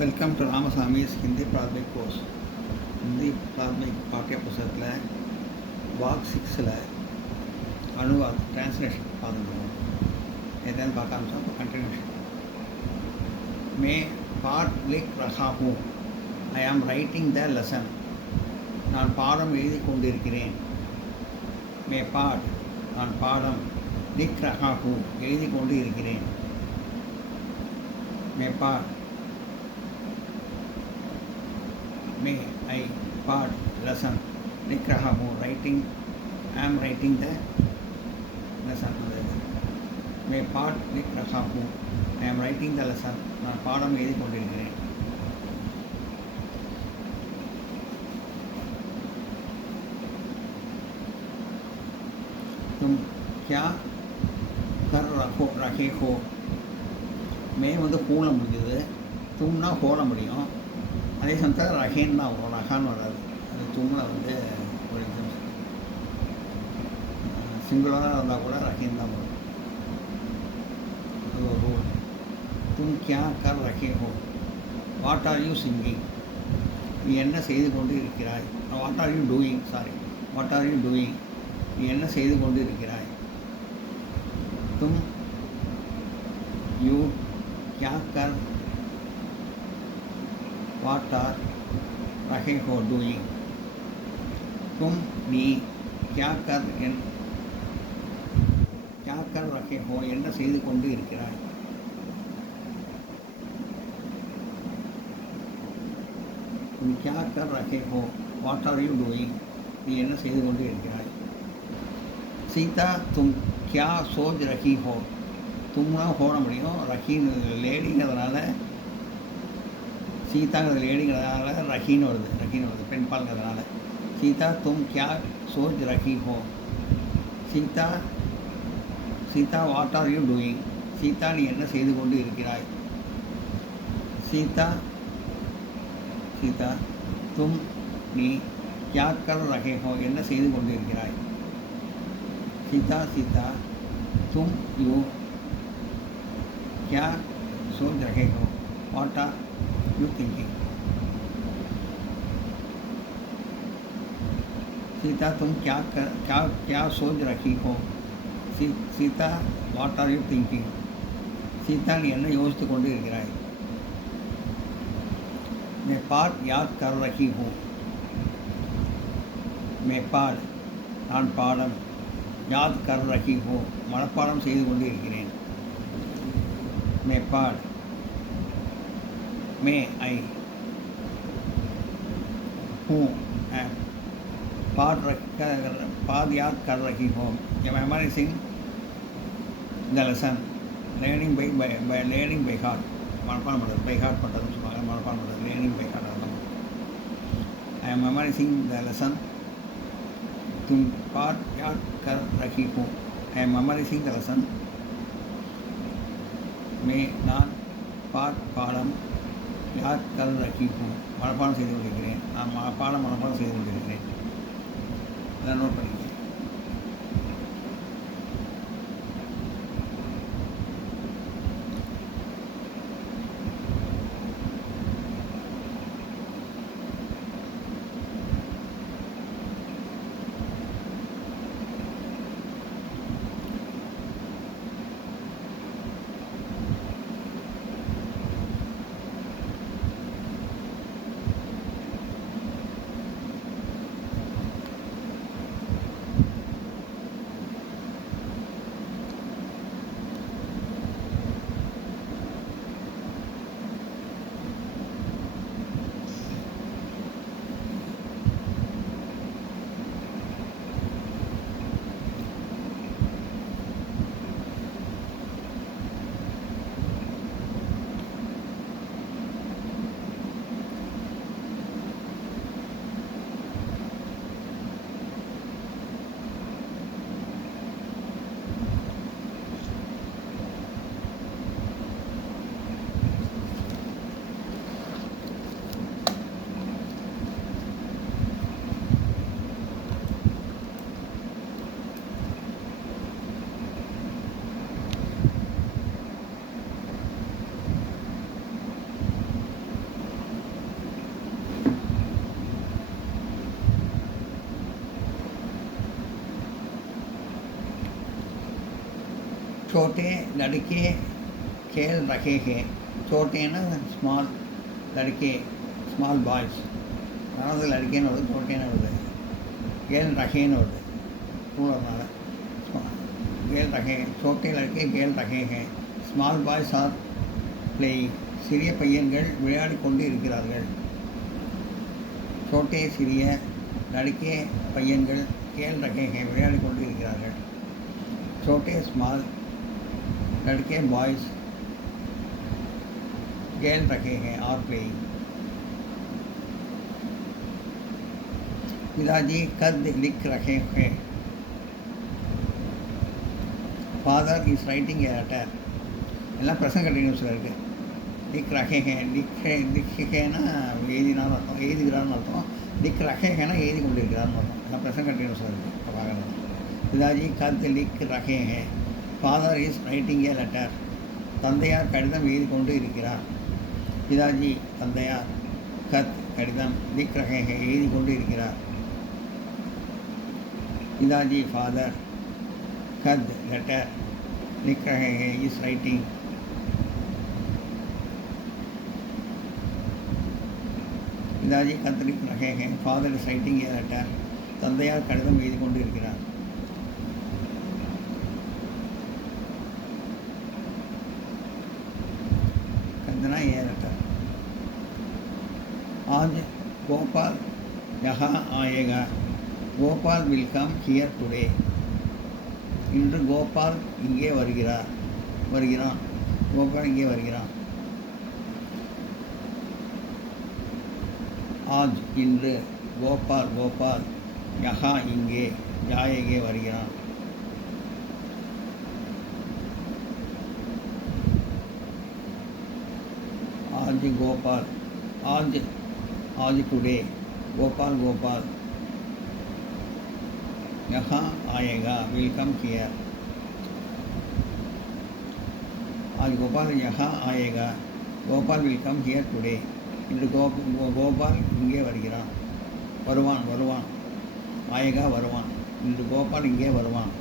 Welcome to Ramasamy's Hindi Prathmik course. Hindi Prathmik பாட்டிய புஸ்தகத்தில் பாக் 6ல் Anuvaad translation பார்த்துருக்கோம். எதாவது பார்க்க ஆரம்பிச்சோம். இப்போ continuation. May pot லிக் Raha who, ஐ ஆம் ரைட்டிங் த லெசன். நான் பாடம் எழுதி கொண்டிருக்கிறேன். மே பாட், நான் பாடம், லிக் ரஹா ஹூ, எழுதி கொண்டு இருக்கிறேன். மே பாட், may I part lesson लिख रहा हूँ. writing, I am writing the lesson. मैं पाठ लिख रहा हूँ. I am writing the lesson. நான் பாடம் எழுதி கொண்டிருக்கிறேன். तुम क्या कर रहे हो. மே வந்து கூல முடிஞ்சது, தும்னா கோல முடியும். அதே சமயத்தில் ரஹேன் தான் வரும், ரஹான்னு வராது. அது தும்மில் வந்து ஒரு எக்ஸாம்பிள் சிங்குலராக இருந்தால் கூட ரஹேன் தான் வரும். அது ஒரு ரூல். தும் கியா கர் ரஹே ஹோ, வாட் ஆர் யூ சிங்கிங், நீ என்ன செய்து கொண்டு இருக்கிறாய். What are you doing, what are you doing, நீ என்ன செய்து கொண்டு இருக்கிறாய். தும் யூ கியா கர் வாட் ஆர் ரஹே ஹோ டூயிங். தும் நீ கியா கர் ரஹே ஹோ, என்ன செய்து கொண்டு இருக்கிறாய். தும் கியா கர் ரஹே ஹோ, வாட் ஆர் யூ டூயிங், நீ என்ன செய்து கொண்டு இருக்கிறாய். சீதா தும் கியா சோச் ரஹி ஹோ, தும்னா போட முடியும், ரஹின்னு லேடிங்கிறதுனால, சீதாங்கிறது லேடிங்கிறதுனால ரஹின்னு வருது, பெண் பால்ங்கிறதுனால. சீதா தும் கியா சோச் ரஹி ஹோ. Sita what are you doing, Sita நீ என்ன செய்து கொண்டு இருக்கிறாய். சீதா தும் நீ கியா கர் ரஹே ஹோ, என்ன செய்து கொண்டு இருக்கிறாய். சீதா தும் யூ क्या सोच रहे हो, what are you thinking. Sita तुम क्या सोच रही हो. Sita what are you thinking. Sita நீ என்ன யோசித்து கொண்டு இருக்கிறாய். मैं पाठ याद कर रही हूँ. मैं पाठ, நான் பாடம், யாத் கர் ரஹி ஹோ, மனப்பாடம் செய்து கொண்டு இருக்கிறேன். मैं पाठ, मैं आई हूँ, पाठ याद कर रही हूँ. memorizing the lesson, learning by heart, மனப்பாடம் பண்ணுறது, பை ஹார்ட் பண்ணுறதுன்னு சொல்லுவாங்க. மனப்பாடம் பண்ணுறது, லேர்னிங் பை ஹார்ட். அதெல்லாம் I am memorising the lesson. तुम पाठ याद कर रही हो, I am memorising the lesson. நான் பாடம் யாத் கர் ரஹி ஹூ, மனப்பாடம் செய்து கொண்டிருக்கிறேன். நான் மனப்பாடம் செய்து கொண்டிருக்கிறேன். அதை நோட் பண்ணிக்கிறேன். छोटे लड़के खेल रहे हैं. छोटेना ஸ்மால், लड़के ஸ்மால் பாய்ஸ். அதாவது லடுக்கேன்னு வருது, छोटेன்னு வருது, கேல் ரகேன்னு வருது கூடனால. கேல் ரகே, छोटे लड़के கேல் ரகே हैं. Small boys are playing. சிறிய பையன்கள் விளையாடி கொண்டு இருக்கிறார்கள். छोटे சிறிய, लड़के பையன்கள், கேல் ரகே हैं விளையாடி கொண்டு இருக்கிறார்கள். छोटे स्मॉल, लड़के बॉयज़ खेल रहे हैं और प्लेइंग. पिताजी खत लिख रहे हैं. Father is writing a letter. எல்லாம் ப்ரெசன்ட் கண்டினியூஸில் இருக்குது. லிக் ரகேகேன், லிக்கேன்னா எழுதினான்னு அர்த்தம், எழுதுகிறான்னு அர்த்தம். லிக் ரகேகேன்னா எழுதி கொண்டு இருக்கிறான்னு அர்த்தம். எல்லாம் ப்ரெசன்ட் கண்டினியூஸில் இருக்குது. இப்போ பார்க்கலாம். பிதாஜி கத் லிக் ரகேகேன். Father is writing a letter. தந்தையார் கடிதம் எழுதி கொண்டு இருக்கிறார். பிதாஜி தந்தையார், கத் கடிதம், லிக் ரகேகேன் எழுதி கொண்டு இருக்கிறார். பிதாஜி ஃபாதர், கத் லெட்டர், லிக் ரகேகேன் இஸ் ரைட்டிங். பிதாஜி கத் லிக் ரகேகேன், father is writing a letter. தந்தையார் கடிதம் எழுதி கொண்டு இருக்கிறார். कतना ये लेटर. आज गोपाल यहाँ आएगा. Gopal will come here today. இன்று கோபால் இங்கே வருகிறான். கோபால் இங்கே வருகிறான். आज இன்று, கோபால் यहाँ இங்கே, जाएंगे வருகிறான். आज गोपाल, आज टुडे, गोपाल यहाँ आएगा, विल कम हियर. आज गोपाल यहाँ आएगा, Gopal will come here today. இன்று கோபால் இங்கே வருவான். ஆயேகா வருவான். இன்று கோபால் இங்கே வருவான்.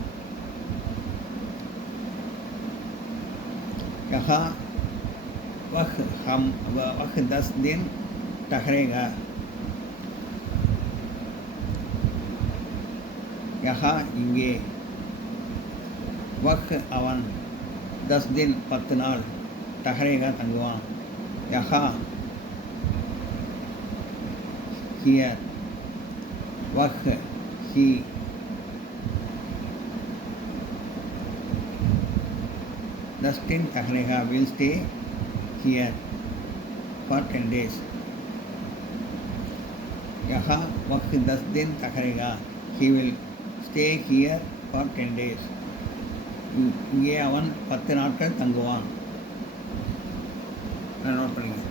यहाँ वह 10 दिन ठहरेगा. यहाँ இங்கே, वह அவன், 10 दिन 10 நாள், ठहरेगा தங்குவான். यहाँ here, वह he, 10 दिन ठहरेगा will stay here for 10 days. यहाँ वह 10 दिन ठहरेगा, he will stay here for 10 days. இங்கே அவன் 10 நாட்கள் தங்குவான். நோட் பண்ணுங்க.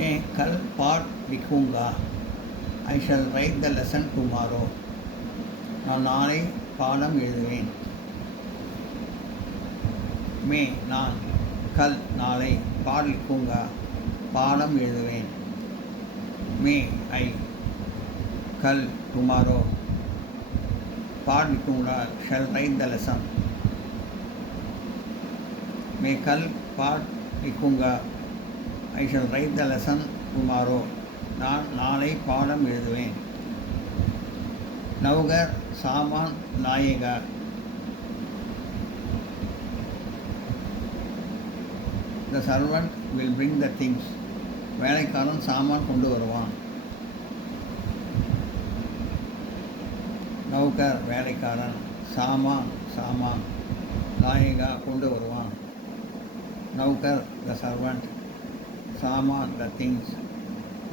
मैं कल पाठ लिखूँगा. I shall write the lesson tomorrow. நான் நாளை பாடம் எழுதுவேன். மே நான், கல் நாளை, பாட் லிखूँगा பாடம் எழுதுவேன். மே ஐ, கல் டுமாரோ, பாட் லிखूँगा shall write the lesson. मैं कल पाठ लिखूँगा. I shall write the lesson tomorrow. நான் நாளை பாடம் எழுதுவேன். நவுகர் சாமான் லாயேகா. The servant will bring the things. வேலைக்காரன் சாமான் கொண்டு வருவான். நவுகர் வேலைக்காரன், சாமான் சாமான், லாயேகா கொண்டு வருவான். நவுகர் the servant, சாமான் the things,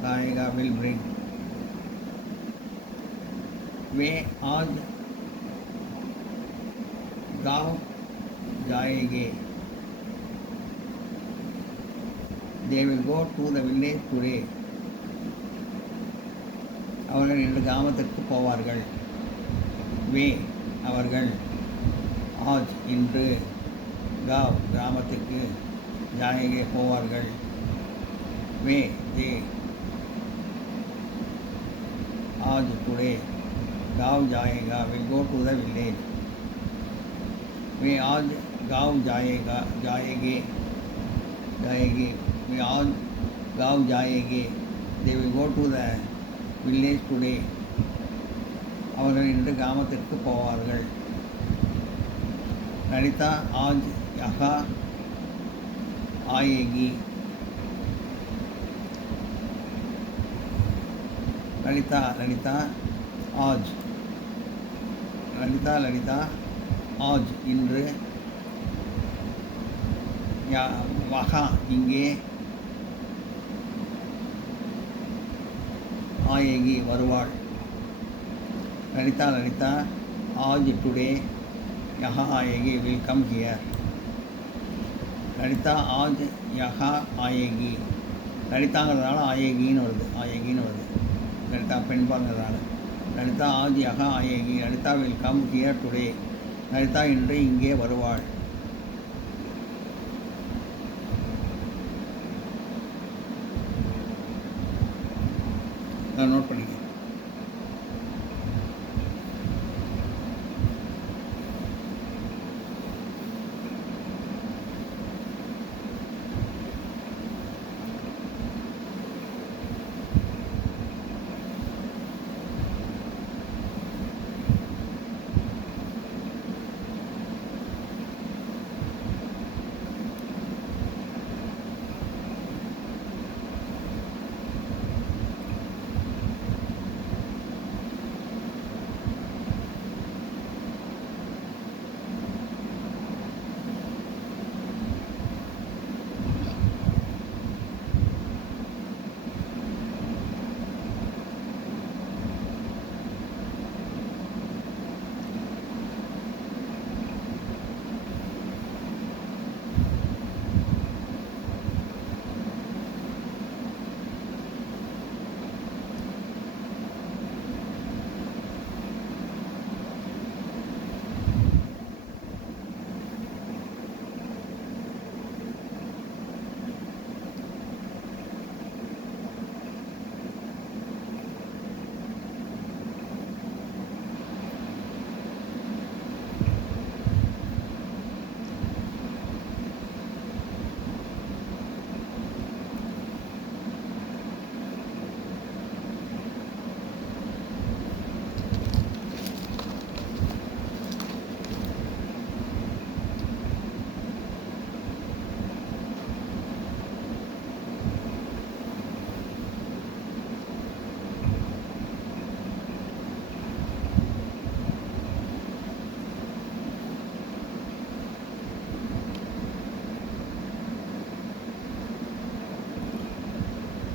लाएगा will bring. वे आज गाँव जाएंगे. They will go to the village today. அவர்கள் இன்று கிராமத்திற்கு போவார்கள். வே அவர்கள், ஆஜ் இன்று, காவ் கிராமத்துக்கு, ஜாயேங்கே போவார்கள். வே தே, आज टुडे, गाँव जाएगा will go to the village. वे आज गाँव जाएगा जाएंगे जाएंगे. वे आज गाँव जाएंगे. they will go to the village today. அவர்கள் இன்று கிராமத்திற்கு போவார்கள். லலிதா आज यहाँ आएगी. ललिता ललिता आज, ललिता ललिता आज இன்று, वहाँ இங்கே, आएगी வருவாள். ललिता ललिता आज टुडे यहाँ आएगी will come here. ललिता आज यहाँ आएगी. ललिताங்கிறதுனால ஆயேகின்னு வருது. ललिता பெண்பாங்கிறதுனால. ललिता आज यहाँ आएगी. Lalita will come here today. Lalita இன்று இங்கே வருவாள். நான் நோட் பண்ணிக்கிறேன்.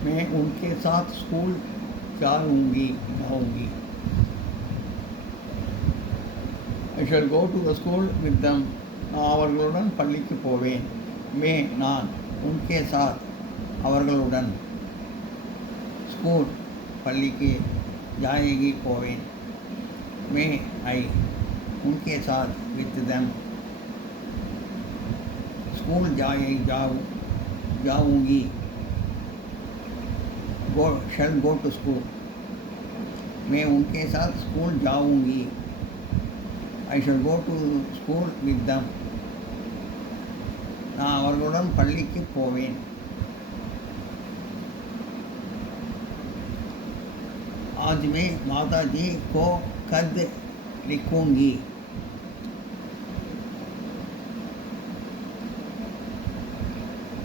मैं उनके साथ स्कूल जाऊंगी. I shall go to the school with them. நான் அவர்களுடன் பள்ளிக்கு போவேன். மே நான், உன்கே சாத் அவர்களுடன், स्कूल पल्ली की जाएगी पोवेन मैं आई उनके साथ विथ देम स्कूल जाऊंगी शैल गो टू स्कूल मैं उनके साथ स्कूल जाऊंगी I shall go to school with them நான் அவர்களுடன் பள்ளிக்கு போவேன் आज मैं माता जी को खत लिखूंगी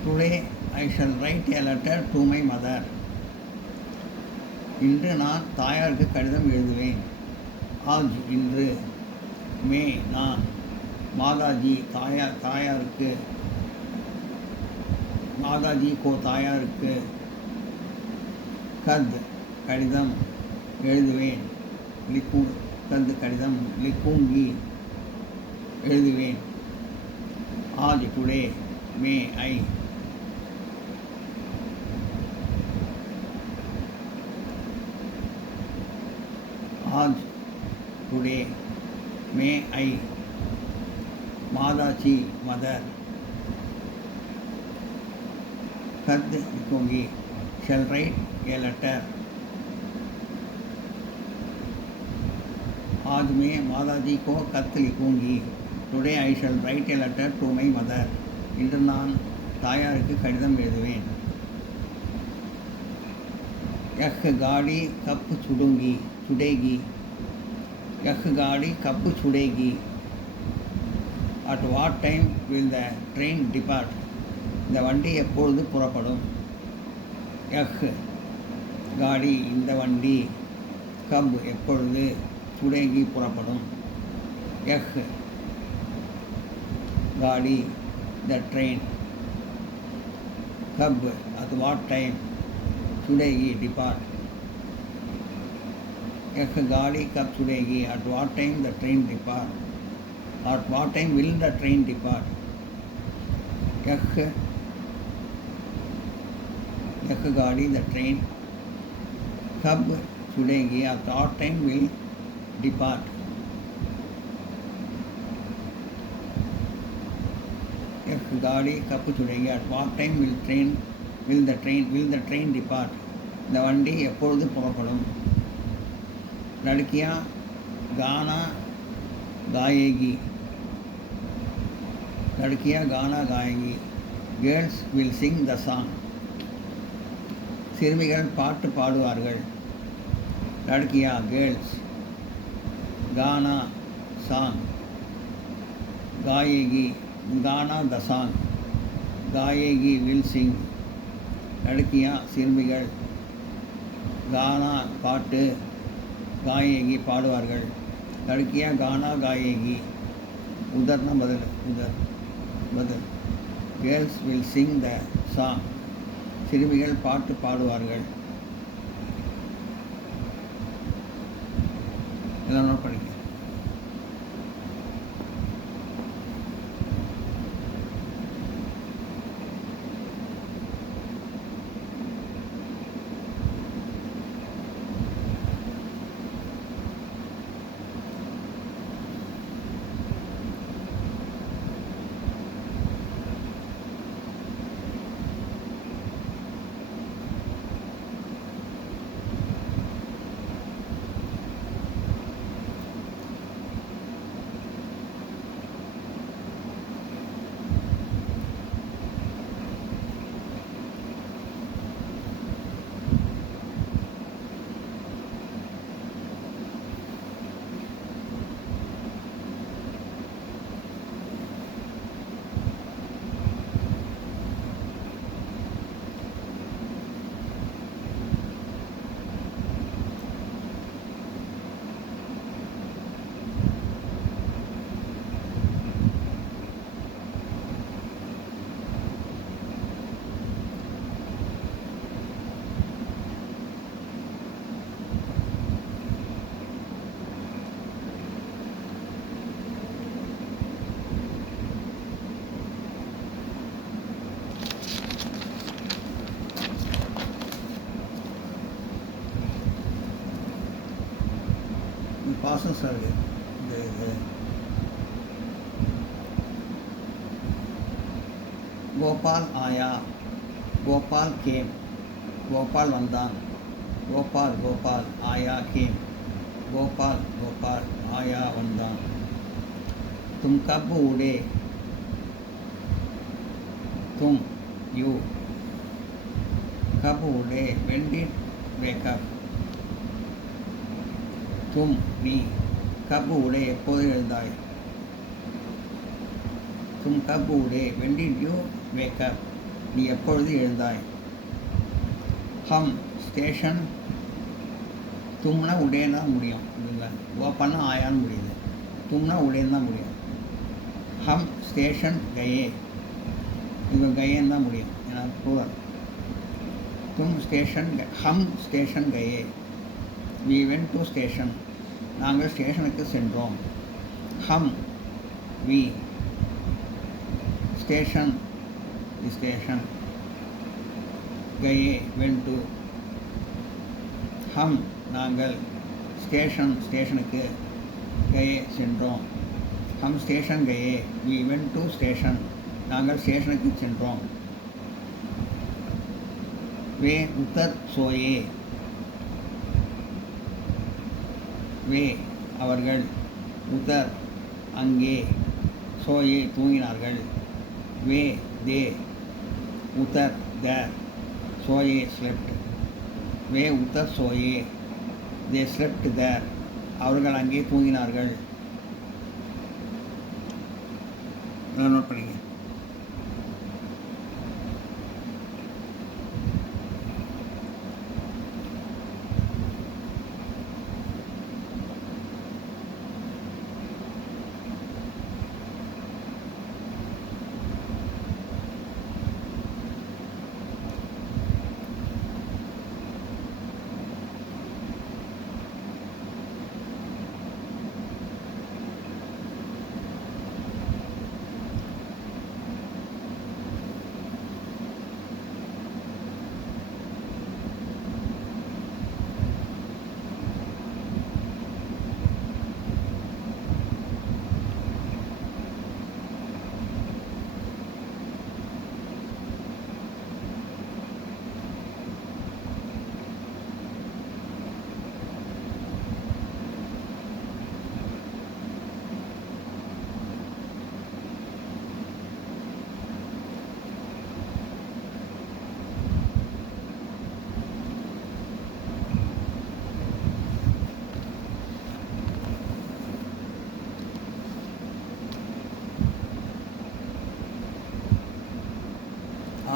today I shall write a letter to my mother இன்று நான் தாயாருக்கு கடிதம் எழுதுவேன் आज இன்று மே நான் மாதாஜி தாயாருக்கு மாதாஜி கோ தாயாருக்கு கத் கடிதம் எழுதுவேன் கத் கடிதம் லிखूंगी எழுதுவேன் आज टुडे மே ஐ आज टुडे மே ஐ मादाजी मदर खत लिखूंगी शैल राइट ए लेटर आज मैं मादाजी को खत लिखूंगी today I shall write a letter to my mother இன்று நான் தாயாருக்கு கடிதம் எழுதுவேன் यह गाड़ी कब छुड़ेगी यह गाड़ी कब छुड़ेगी at what time will the train depart இந்த வண்டி எப்பொழுது புறப்படும் யஹ் காடி இந்த வண்டி கப் எப்பொழுது சுடேகி புறப்படும் யஹ் காடி த train cup at what time சுடேகி depart யஹ் காடி cup சுடேகி at what time the train depart at what time will the train depart यह गाड़ी the train कब छुड़ेगी at what time will depart यह गाड़ी कब छुड़ेगी at what time will the train depart இந்த வண்டி எப்பொழுது புறப்படும் लड़कियां गाना गाएगी लड़कियां गाना गाएंगी girls will sing the song சிறுமிகள் பாட்டு பாடுவார்கள் लड़कियां गर्ल्स गाना सॉन्ग गाएगी गाना द सॉन्ग गाएगी विल सिंग लड़कियां சிறுமிகள் गाना பாட்டு गाएगी பாடுவார்கள் लड़कियां गाना गाएगी उधर ना बदल girls will sing the song சிறுமிகள் பாட்டு பாடுவார்கள் எல்லாம் படிக்க பாசன்ஸ் இருக்குது இந்த இது. கோபால் ஆயா, கோபால் கேம், கோபால் வந்தான், கோபால் கோபால் ஆயா கேம், கோபால் கோபால் ஆயா வந்தான். தும் கப் உடே, தும் யூ, கப் உடே when did wake up. தும் நீ, கப் உடே எப்போது எழுந்தாய். தும் கப் உடே when did you wake up, நீ எப்பொழுது எழுந்தாய். ஹம் ஸ்டேஷன், தும்னா உடேன்னு தான் முடியும், இல்லை கோபால்னா ஆயான்னு முடியுது, தும்னா உடேன்னு தான் முடியும். ஹம் ஸ்டேஷன் கயே, இது கயேன்னு தான் முடியும், ஏன்னா ப்ளூரல். தும் ஸ்டேஷன், ஹம் ஸ்டேஷன் கயே, we went to ஸ்டேஷன், நாங்கள் ஸ்டேஷனுக்கு சென்றோம். ஹம் we, ஸ்டேஷன் தி ஸ்டேஷன், கயே went to. ஹம் நாங்கள், ஸ்டேஷன் ஸ்டேஷனுக்கு, கயே சென்றோம். ஹம் ஸ்டேஷன் கயே, we went to ஸ்டேஷன், நாங்கள் ஸ்டேஷனுக்கு சென்றோம். வே உத்தர் சோயே, வே அவர்கள், உத்தர் அங்கே, சோயே தூங்கினார்கள். வே தே, உத்தர் தேர், சோயே ஸ்லெப்ட். வே உத்தர் சோயே, தே ஸ்லெப்ட் தேர், அவர்கள் அங்கே தூங்கினார்கள். நோட் பண்ணிங்க.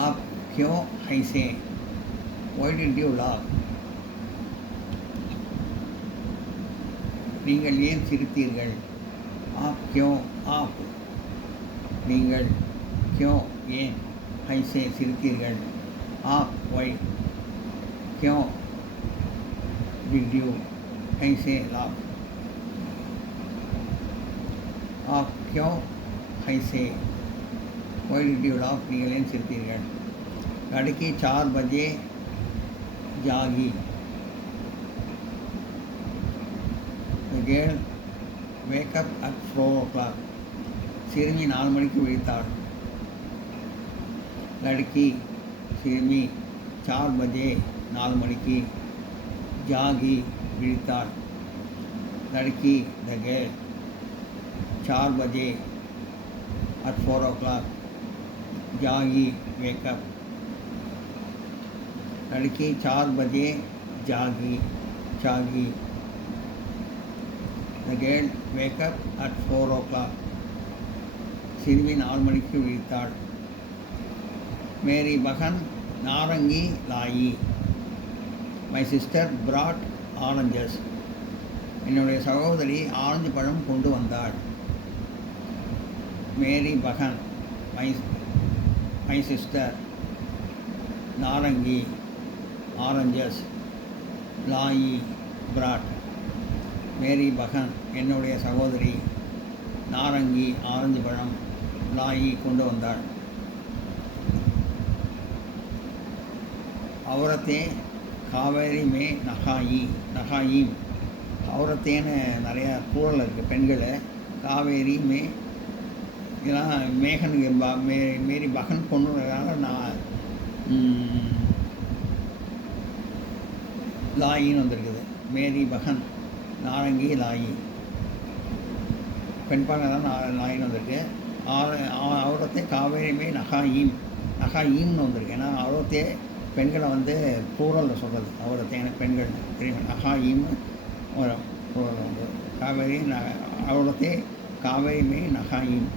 आप क्यों हंसे, why did you laugh. நீங்கள் ஏன் சிரித்தீர்கள். आप क्यों, आप நீங்கள், क्यों ஏன், हंसे சிரித்தீர்கள். आप why, क्यों did you हंसे laugh. आप क्यों हंसे, why did you laugh, நீங்கள் ஏன் சிரித்தீர்கள். लड़की 4 बजे जागी, the girl wake up at 4 o'clock, சிறுமி 4 மணிக்கு விழித்தாள். लड़की சிறுமி 4 बजे 4 மணிக்கு, जागी விழித்தாள். लड़की the girl 4 बजे at 4 o'clock, जागी wake up. लड़की 4 बजे जागी, जागी. The girl wake up at 4 o'clock, சிறுமி 4 மணிக்கு விழித்தாள். मेरी बहन नारंगी लाई, my sister brought oranges, என்னுடைய சகோதரி ஆரஞ்சு பழம் கொண்டு வந்தாள். मेरी बहन my sister, नारंगी oranges, लाई brought. मेरी बहन என்னுடைய சகோதரி, நாரங்கி ஆரஞ்சு பழம், லாயி கொண்டு வந்தாள். औरतें कावेरी में नहाई, नहाई அவரத்தேன்னு நிறையா கூறல் இருக்குது பெண்கள். காவேரி இதெல்லாம் மேகனுக்கு மேரி மகன் பொண்ணுங்கிறதுனால நான் லாயின்னு வந்திருக்குது. மேரி மகன் நாரங்கி லாயி பெண்பாங்க தான் லாயின்னு வந்திருக்கு. அவரத்தே காவேரிமே நகாயீம்னு வந்திருக்கு. ஏன்னா அவரத்தே பெண்களை வந்து ப்ளூரலில் சொல்கிறது. அவரத்தேன பெண்கள் தெரியும். நகாயீம்னு வரும் ப்ளூரல் வந்து. காவேரி அவரத்தே காவேரிமே நகாயீம்.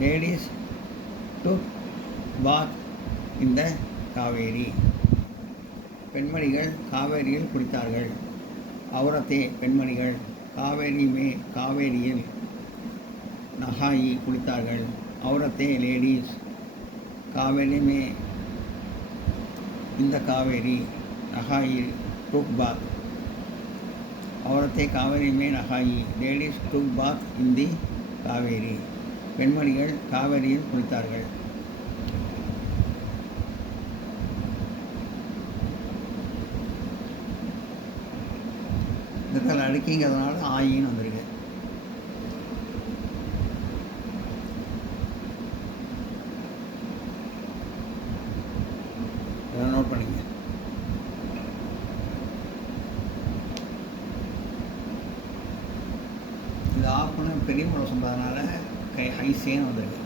லேடிஸ் டுக் பாத் இந்த காவேரி. பெண்மணிகள் காவேரியில் குளித்தார்கள். அவரத்தே பெண்மணிகள் காவேரியில் நகாயி குளித்தார்கள். அவரத்தே லேடிஸ் காவேரி இந்த காவேரி நகாயி டுக் பாத். அவரத்தே காவேரி நகாயி லேடிஸ் டுக் பாத் இந்தி காவேரி. பெண்மணிகள் காவேரியில் குளித்தார்கள். இந்த அடுக்கிங்கிறதுனால ஆயின்னு வந்திருக்கு. இதெல்லாம் நோட் பண்ணிங்க. இது ஆப்புன்னு பெரிய முறை சொன்னதுனால ஹைசேன்னு வந்திருக்கு.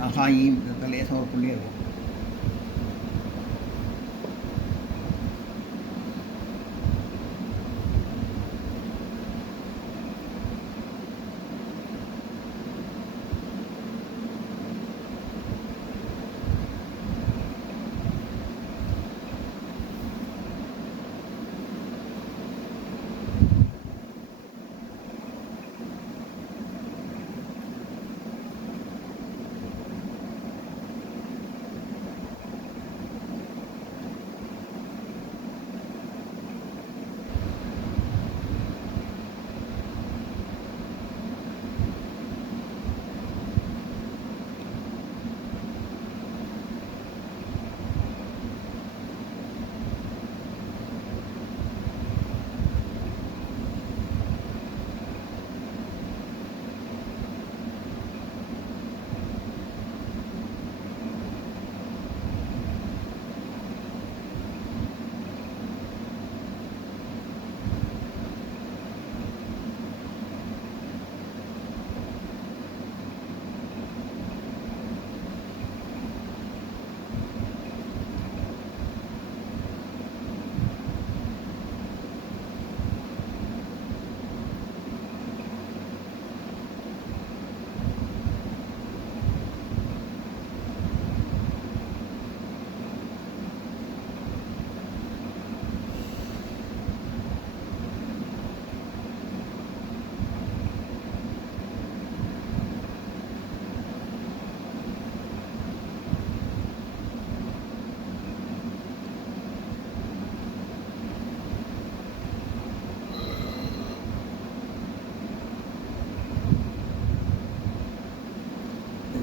நகாயிம் லேசாக ஒரு புள்ளி இருக்கும்.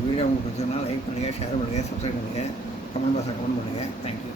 வீடியோ உங்களுக்கு பிடிச்சதுனா லைக் பண்ணுங்கள், ஷேர் பண்ணுங்கள், சப்ஸ்கிரைப் பண்ணுங்கள், கமெண்ட் பாக்ஸில் கமெண்ட் பண்ணுங்கள். தேங்க்யூ.